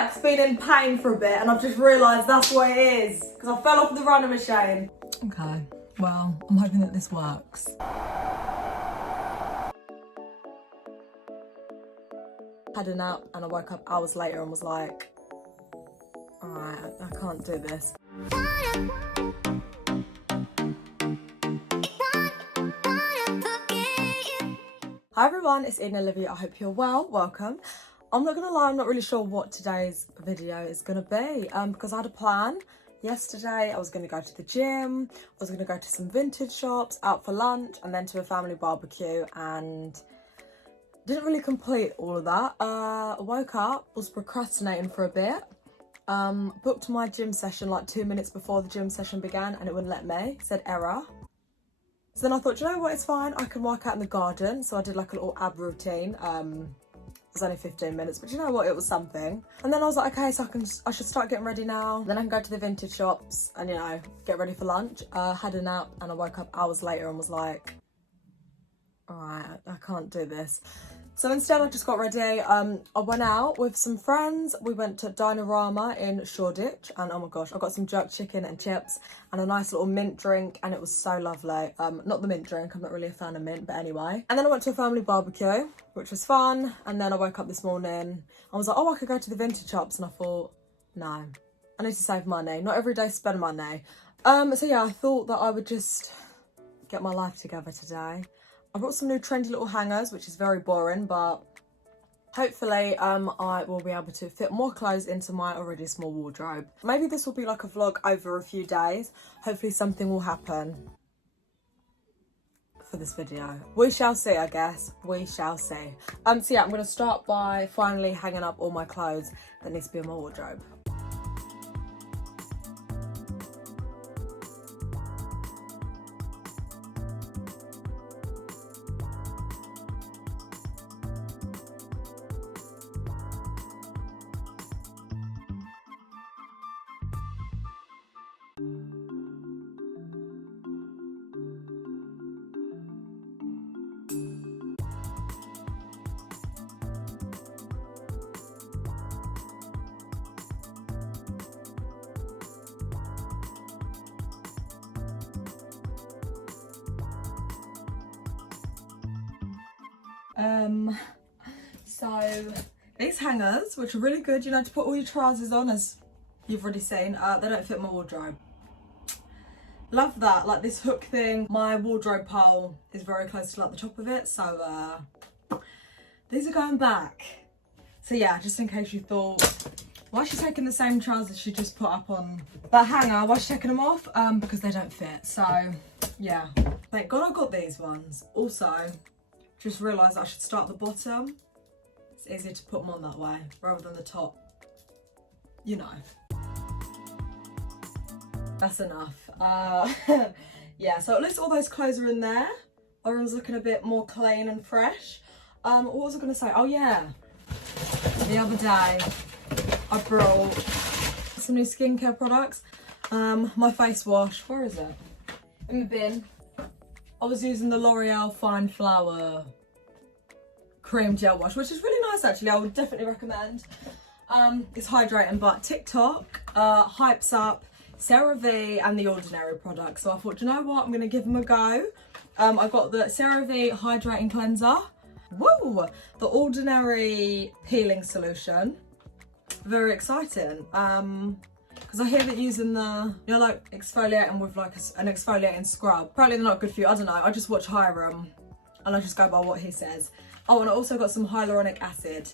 back's been in pain for a bit and I've just realised that's what it is. Because I fell off the running machine. Okay, well, I'm hoping that this works. Had a nap and I woke up hours later and was like, alright, I can't do this. Hi everyone, it's Eden-Olivia. I hope you're well. Welcome. I'm not gonna lie, I'm not really sure what today's video is gonna be because I had a plan. Yesterday I was gonna go to the gym, I was gonna go to some vintage shops, out for lunch, and then to a family barbecue, and didn't really complete all of that. I woke up, was procrastinating for a bit, booked my gym session like 2 minutes before the gym session began and it wouldn't let me, it said error. So then I thought, you know what, it's fine, I can work out in the garden. So I did like a little ab routine. It was only 15 minutes, but you know what, it was something. And then I was like, okay, so I should start getting ready now. Then I can go to the vintage shops and, you know, get ready for lunch. Had a nap and I woke up hours later and was like, all right, I can't do this. So instead I just got ready. I went out with some friends. We went to Dinerama in Shoreditch and oh my gosh, I got some jerk chicken and chips and a nice little mint drink and it was so lovely. Not the mint drink, I'm not really a fan of mint, but anyway. And then I went to a family barbecue, which was fun. And then I woke up this morning, I was like, oh, I could go to the vintage shops, and I thought, no, I need to save money. Not every day spend money. So yeah, I thought that I would just get my life together today. I brought some new trendy little hangers, which is very boring, but hopefully I will be able to fit more clothes into my already small wardrobe. Maybe this will be like a vlog over a few days. Hopefully something will happen for this video. We shall see, I guess. We shall see. So yeah, I'm going to start by finally hanging up all my clothes that needs to be in my wardrobe. So these hangers, which are really good, you know, to put all your trousers on, as you've already seen, they don't fit my wardrobe. Love that, like this hook thing. My wardrobe pole is very close to like the top of it, so these are going back. So yeah, just in case you thought, why is she taking the same trousers she just put up on that hanger? Why is she taking them off? Because they don't fit. So yeah, thank God I got these ones. Also, just realised I should start at the bottom. It's easier to put them on that way rather than the top. You know. That's enough. Yeah, so at least all those clothes are in there. Everyone's looking a bit more clean and fresh. What was I going to say? Oh yeah, the other day I brought some new skincare products. My face wash, where is it? In the bin. I was using the L'Oreal Fine Flower Cream Gel Wash, which is really nice actually. I would definitely recommend. It's hydrating, but TikTok hypes up CeraVe and the Ordinary products. So I thought, you know what, I'm going to give them a go. I got the CeraVe Hydrating Cleanser. Woo! The Ordinary Peeling Solution. Very exciting. Because I hear that using the, you know, like exfoliating with like an exfoliating scrub, apparently they're not good for you. I don't know, I just watch Hiram and I just go by what he says. Oh, and I also got some hyaluronic acid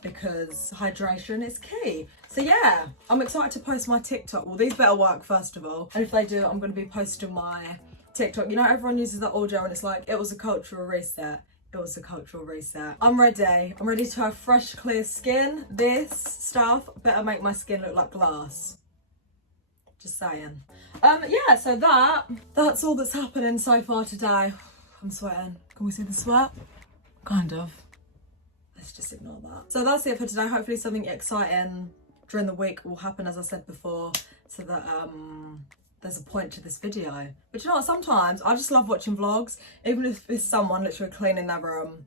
because hydration is key. So yeah, I'm excited to post my TikTok. Well, these better work first of all. And if they do, I'm going to be posting my TikTok. You know, everyone uses that audio and it's like, it was a cultural reset. It was a cultural reset. I'm ready. I'm ready to have fresh, clear skin. This stuff better make my skin look like glass. Just saying. Yeah, so that's all that's happening so far today. I'm sweating. Can we see the sweat? Kind of. Let's just ignore that. So that's it for today. Hopefully something exciting during the week will happen, as I said before, so that there's a point to this video. But you know what, sometimes I just love watching vlogs, even if it's someone literally cleaning their room,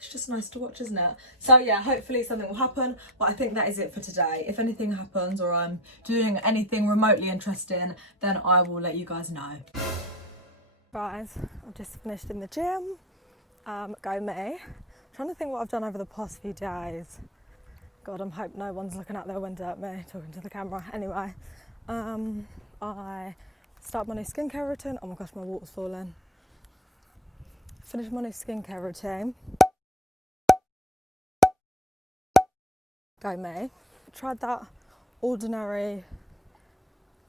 it's just nice to watch, isn't it? So yeah, hopefully something will happen, but I think that is it for today. If anything happens or I'm doing anything remotely interesting, then I will let you guys know. Guys, I've just finished in the gym. Go me. I'm trying to think what I've done over the past few days. God, I'm hope no one's looking out their window at me, talking to the camera. Anyway, I started my new skincare routine. Oh my gosh, my water's falling. Finished my new skincare routine. Go me. Tried that ordinary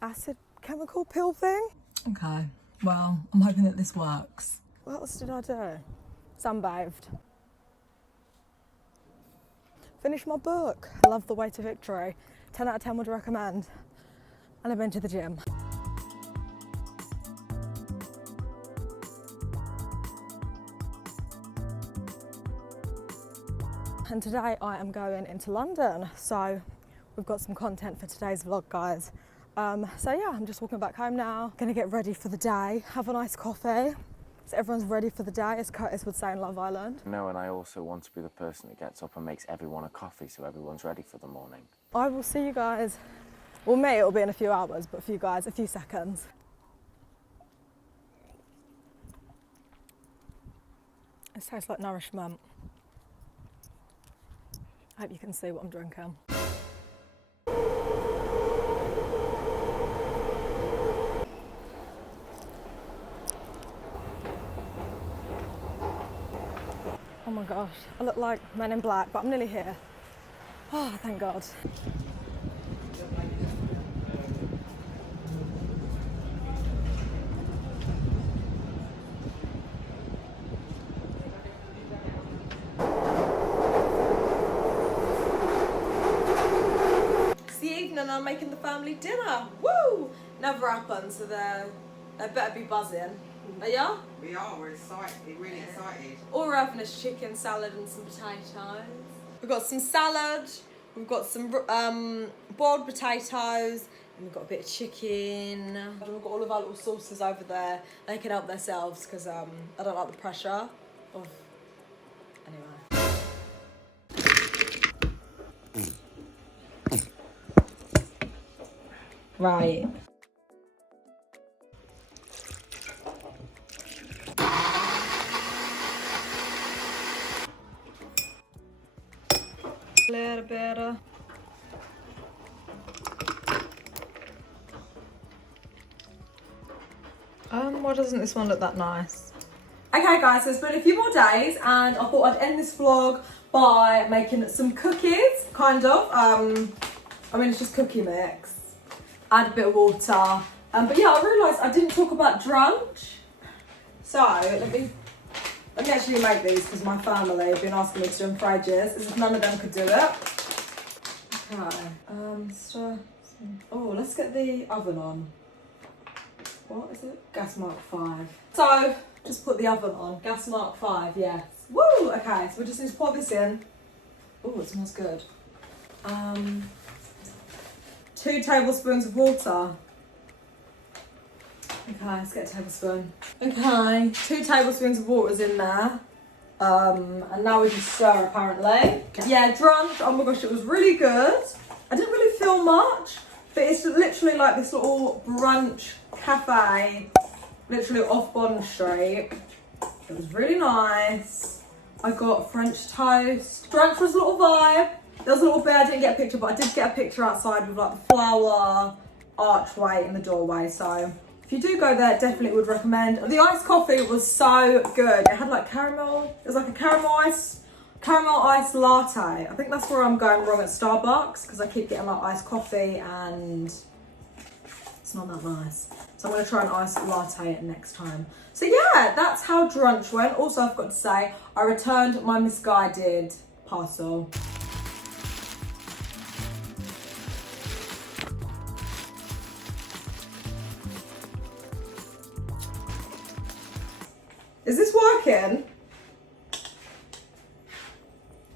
acid chemical peel thing. Okay, well, I'm hoping that this works. What else did I do? Sunbathed. Finished my book. I love The Way to Victory. 10 out of 10 would recommend. And I've been to the gym. And today I am going into London, so we've got some content for today's vlog, guys. So yeah, I'm just walking back home now. Gonna get ready for the day, have a nice coffee. So everyone's ready for the day, as Curtis would say in Love Island. No, and I also want to be the person that gets up and makes everyone a coffee so everyone's ready for the morning. I will see you guys, well me it'll be in a few hours, but for you guys, a few seconds. It tastes like nourishment. I hope you can see what I'm drinking. Oh my gosh, I look like Men in Black, but I'm nearly here. Oh, thank God. It's the evening and I'm making the family dinner. Woo! Never happens, so they better be buzzing. Are ya? We are, we're excited, really excited. All we're having is chicken salad and some potatoes. We've got some salad, we've got some boiled potatoes, and we've got a bit of chicken. And we've got all of our little sauces over there. They can help themselves because I don't like the pressure of... Anyway. Right. A little better. Why doesn't this one look that nice? Okay guys, so it's been a few more days and I thought I'd end this vlog by making some cookies, kind of. I mean, it's just cookie mix. Add a bit of water. But yeah, I realised I didn't talk about Drunch. So, let me actually make these because my family have been asking me to do them for ages, as if none of them could do it. Okay, oh, let's get the oven on. What is it? Gas mark 5. So, just put the oven on. Gas mark 5, yes. Woo! Okay, so we just need to pour this in. Oh, it smells good. 2 tablespoons of water. Okay, let's get a tablespoon. Okay, 2 tablespoons of water's in there. And now we just stir apparently. Yeah, Drunch, oh my gosh, it was really good. I didn't really feel much, but it's literally like this little brunch cafe, literally off Bond Street. It was really nice. I got French toast. Drunch was a little vibe. There was a little bit, I didn't get a picture, but I did get a picture outside with like the flower archway in the doorway, so if you do go there, definitely would recommend. The iced coffee was so good. It had like caramel, it was like a caramel iced latte. I think that's where I'm going wrong at Starbucks because I keep getting like iced coffee and it's not that nice. So I'm gonna try an iced latte next time. So yeah, that's how Drunch went. Also, I've got to say, I returned my misguided parcel. Is this working?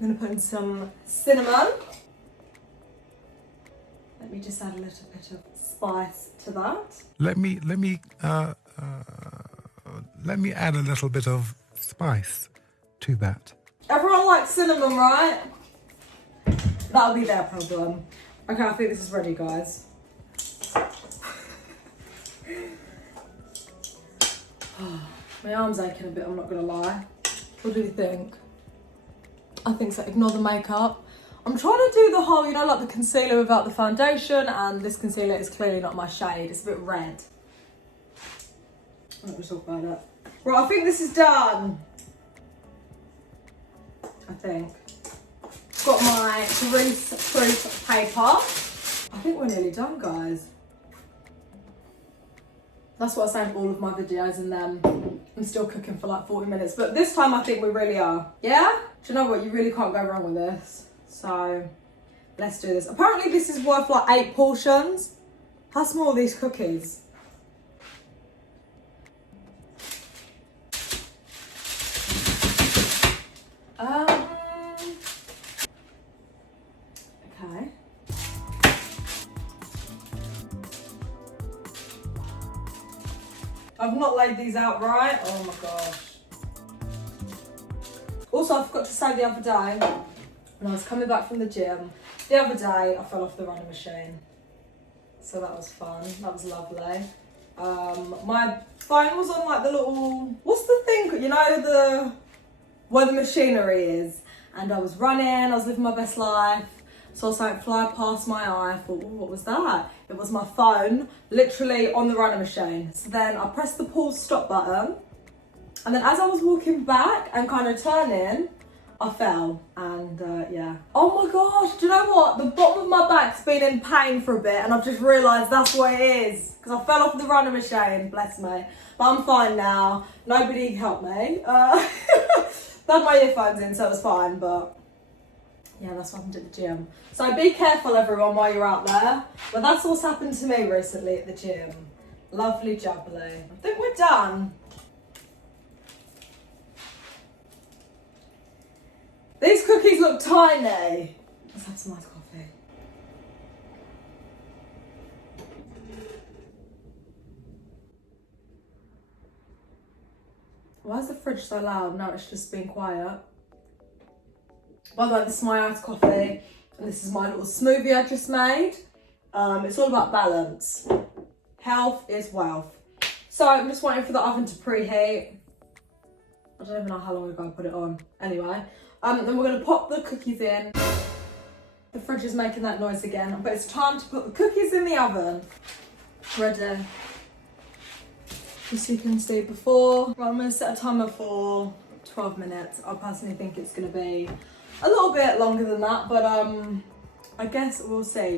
I'm gonna put in some cinnamon. Let me just add a little bit of spice to that. Let me add a little bit of spice to that. Everyone likes cinnamon, right? That'll be their problem. Okay, I think this is ready, guys. My arm's aching a bit, I'm not gonna lie. What do you think? I think so. Ignore the makeup. I'm trying to do the whole, you know, like the concealer without the foundation, and this concealer is clearly not my shade. It's a bit red. I'm not gonna talk about it. Right, I think this is done. I think. Got my grease-proof paper. I think we're nearly done, guys. That's what I say in all of my videos, and then I'm still cooking for like 40 minutes. But this time I think we really are. Yeah? Do you know what? You really can't go wrong with this. So, let's do this. Apparently this is worth like 8 portions. How small are these cookies? Okay. I've not laid these out right. Oh my gosh. Also, I forgot to say the other day, when I was coming back from the gym, the other day I fell off the running machine. So that was fun. That was lovely. My phone was on like the little, what's the thing? You know, where the machinery is. And I was running, I was living my best life. Saw something fly past my eye. I thought, what was that? It was my phone, literally on the running machine. So then I pressed the pause stop button. And then as I was walking back and kind of turning, I fell. And yeah. Oh my gosh, do you know what? The bottom of my back's been in pain for a bit, and I've just realised that's what it is. Because I fell off the running machine, bless me. But I'm fine now. Nobody helped me. I had my earphones in, so it was fine, but yeah, that's what happened at the gym. So be careful, everyone, while you're out there. But that's what's happened to me recently at the gym. Lovely jubbly. I think we're done. These cookies look tiny. Let's have some nice coffee. Why is the fridge so loud? No, it's just being quiet. By the way, this is my iced coffee, and this is my little smoothie I just made. It's all about balance. Health is wealth. So I'm just waiting for the oven to preheat. I don't even know how long ago I put it on. Anyway, then we're gonna pop the cookies in. The fridge is making that noise again, but it's time to put the cookies in the oven. Ready. As you can see before. Right, I'm gonna set a timer for 12 minutes. I personally think it's gonna be a little bit longer than that, but I guess we'll see.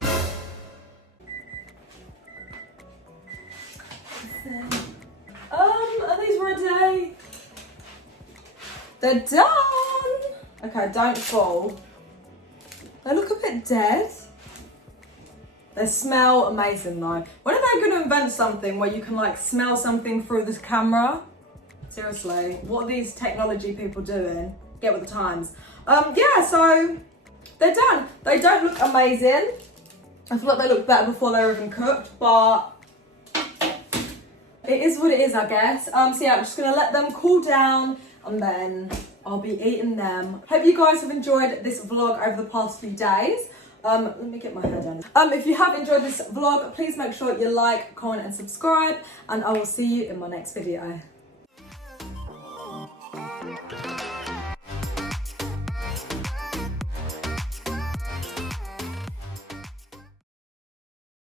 Are these ready? They're done! Okay, don't fall. They look a bit dead. They smell amazing though. When are they gonna invent something where you can like smell something through this camera? Seriously, what are these technology people doing? Get with the times. Yeah, so they're done. They don't look amazing. I feel like they look better before they're even cooked, but it is what it is, I guess. So yeah, I'm just gonna let them cool down and then I'll be eating them. Hope you guys have enjoyed this vlog over the past few days. Let me get my hair done. If you have enjoyed this vlog, please make sure you like, comment and subscribe, and I will see you in my next video.